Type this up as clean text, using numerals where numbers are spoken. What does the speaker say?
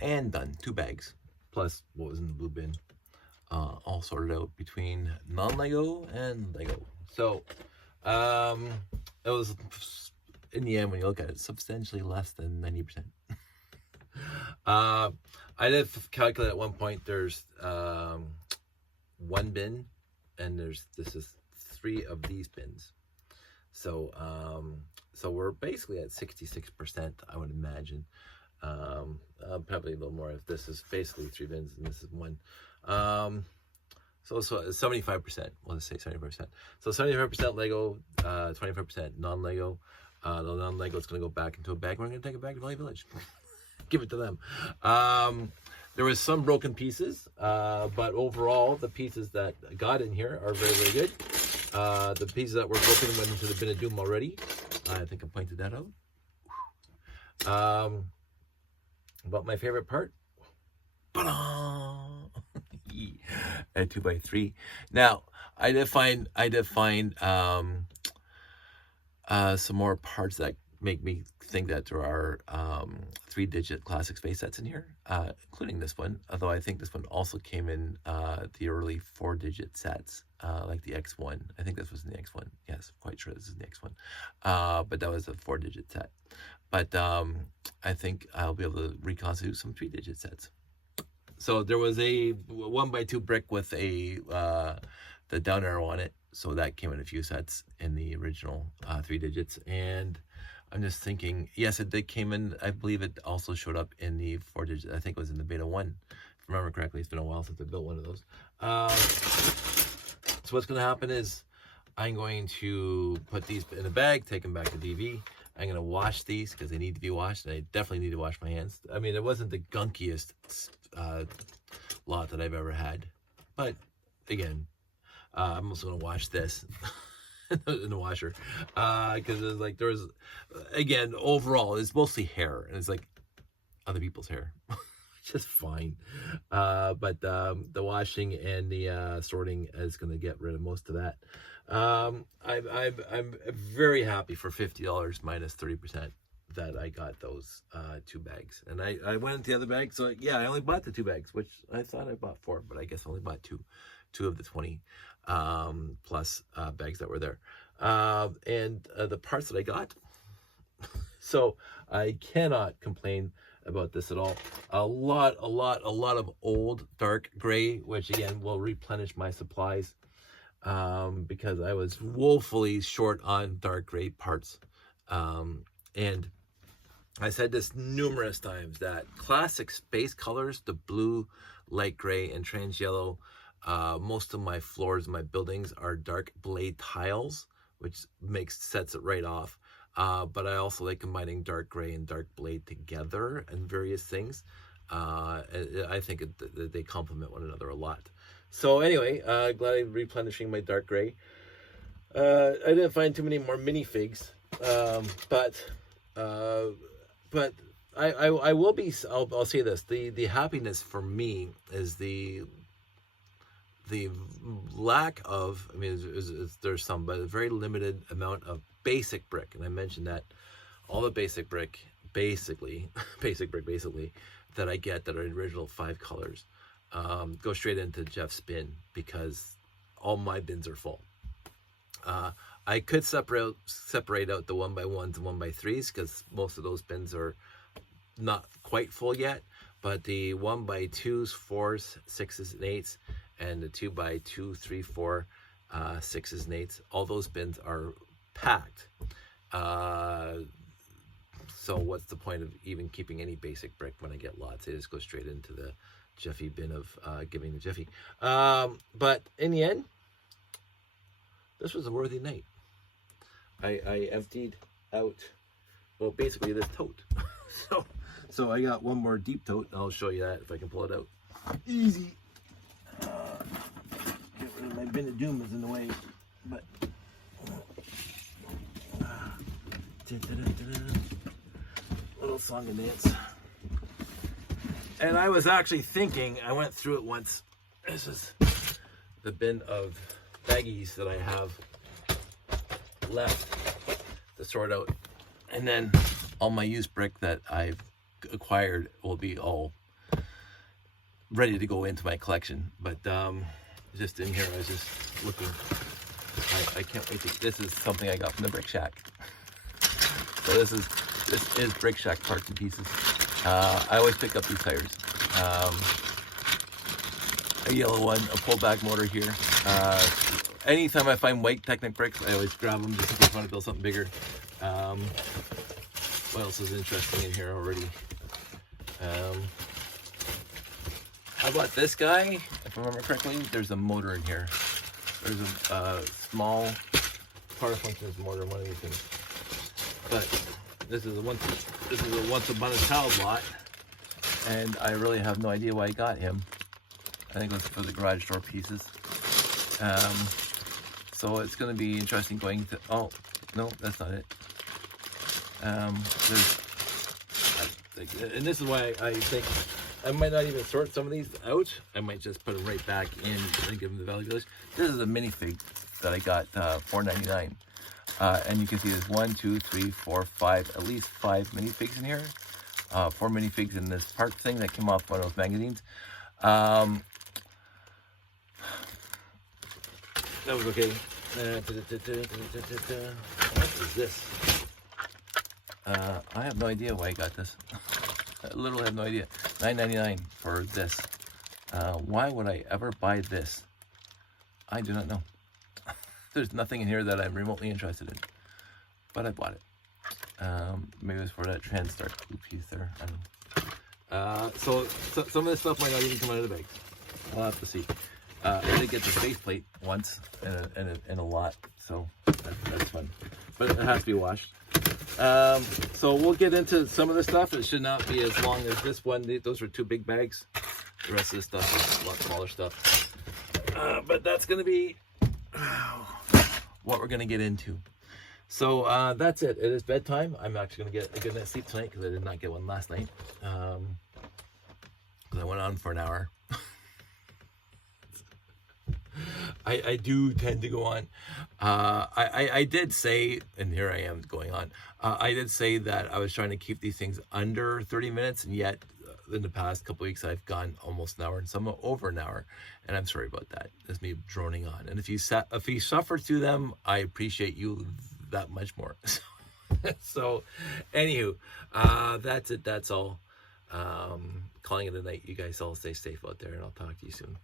and done. 2 bags, plus what was in the blue bin. All sorted out between non-Lego and Lego. So, it was, in the end, when you look at it, substantially less than 90%. I did calculate at one point, there's one bin, and this is 3 of these bins. So, so we're basically at 66%, I would imagine. Probably a little more if this is basically 3 bins and this is 1. So 75%, we'll just say 75%. So 75% Lego, 25% non-Lego. The non-Lego is going to go back into a bag. We're going to take it back to Valley Village. Give it to them. There was some broken pieces, but overall, the pieces that got in here are very, very good. The pieces that were broken went into the bin of doom already. I think I pointed that out. But my favorite part, a 2x3. Now, I did find some more parts that make me think that there are 3-digit classic space sets in here, including this one. Although I think this one also came in the early 4-digit sets, like the X1. I think this was in the X1. Yes, quite sure this is the X1. But that was a 4-digit set. But I think I'll be able to reconstitute some 3-digit sets. So there was a 1x2 brick with the down arrow on it. So that came in a few sets in the original 3 digits. And I'm just thinking, yes, it did came in. I believe it also showed up in the 4 digits. I think it was in the beta 1. If I remember correctly, it's been a while since I built one of those. So what's going to happen is I'm going to put these in a bag, take them back to DV. I'm going to wash these because they need to be washed. And I definitely need to wash my hands. I mean, it wasn't the gunkiest lot that I've ever had. But again, I'm also going to wash this in the washer. Because it's like, there was, again, overall, it's mostly hair. And it's like other people's hair. Just fine. But the washing and the sorting is going to get rid of most of that. I'm very happy for $50 minus 30% that I got those 2 bags. And I went into the other bag. So yeah, I only bought the 2 bags, which I thought I bought 4, but I guess I only bought 2 of the 20 plus bags that were there. And the parts that I got. So I cannot complain about this at all. A lot of old dark gray, which again will replenish my supplies, because I was woefully short on dark gray parts. And I said this numerous times that classic space colors, the blue, light gray, and trans yellow, most of my floors, my buildings are dark blade tiles, which sets it right off. But I also like combining dark gray and dark blade together and various things. I think they complement one another a lot. So anyway, glad I'm replenishing my dark gray. I didn't find too many more minifigs, but I will be. I'll say this: the happiness for me is the lack of. I mean, there's some, but a very limited amount of basic brick, and I mentioned that all the basic brick, basically that I get that are original 5 colors, go straight into Jeff's bin because all my bins are full. I could separate out the 1x1s and 1x3s because most of those bins are not quite full yet, but the 1x2s, 4s, 6s, and 8s, and the 2x2, 3, 4, 6s, and 8s, all those bins are packed. So what's the point of even keeping any basic brick when I get lots? I just go straight into the Jeffy bin of giving the Jeffy. But in the end, this was a worthy night. I emptied out, well, basically this tote. So I got one more deep tote, and I'll show you that if I can pull it out. Easy. Get rid of my bin of doom is in the way, but little song and dance. And I was actually thinking, I went through it once. This is the bin of baggies that I have left to sort out, and then all my used brick that I've acquired will be all ready to go into my collection. But just in here, I was just looking. I can't wait to. This is something I got from the Brick Shack. So this is Brick Shack parts and pieces. I always pick up these tires. A yellow one, a pullback motor here. Anytime I find white Technic bricks, I always grab them just in case I want to build something bigger. What else is interesting in here already? I bought this guy, if I remember correctly. There's a motor in here. There's a small power functions motor, one of these things. But this is a once upon a child lot, and I really have no idea why I got him. I think it was for the garage door pieces. So it's going to be interesting going to. Oh no, that's not it. And this is why I think I might not even sort some of these out. I might just put them right back in and give them the value village. This is a minifig that I got $4.99. And you can see there's 1, 2, 3, 4, 5, at least 5 minifigs in here. 4 minifigs in this part thing that came off one of those magazines. That was okay. What is this? I have no idea why I got this. I literally have no idea. $9.99 for this. Why would I ever buy this? I do not know. There's nothing in here that I'm remotely interested in, but I bought it. Maybe it was for that Transtart piece there. I don't know. So some of this stuff might not even come out of the bag. I'll have to see. I did get the faceplate once in a lot, so that's fun. But it has to be washed. So we'll get into some of the stuff. It should not be as long as this one. Those are 2 big bags. The rest of this stuff is a lot smaller stuff. But that's going to be what we're going to get into. So that's it. It is bedtime. I'm actually going to get a good night's sleep tonight because I did not get one last night. Because I went on for an hour. I do tend to go on. I did say, and here I am going on, I did say that I was trying to keep these things under 30 minutes, and yet in the past couple weeks I've gone almost an hour and some over an hour, and I'm sorry about that. That's me droning on. And if you suffer through them, I appreciate you that much more. So anywho, that's it. That's all. Calling it a night. You guys all stay safe out there, and I'll talk to you soon.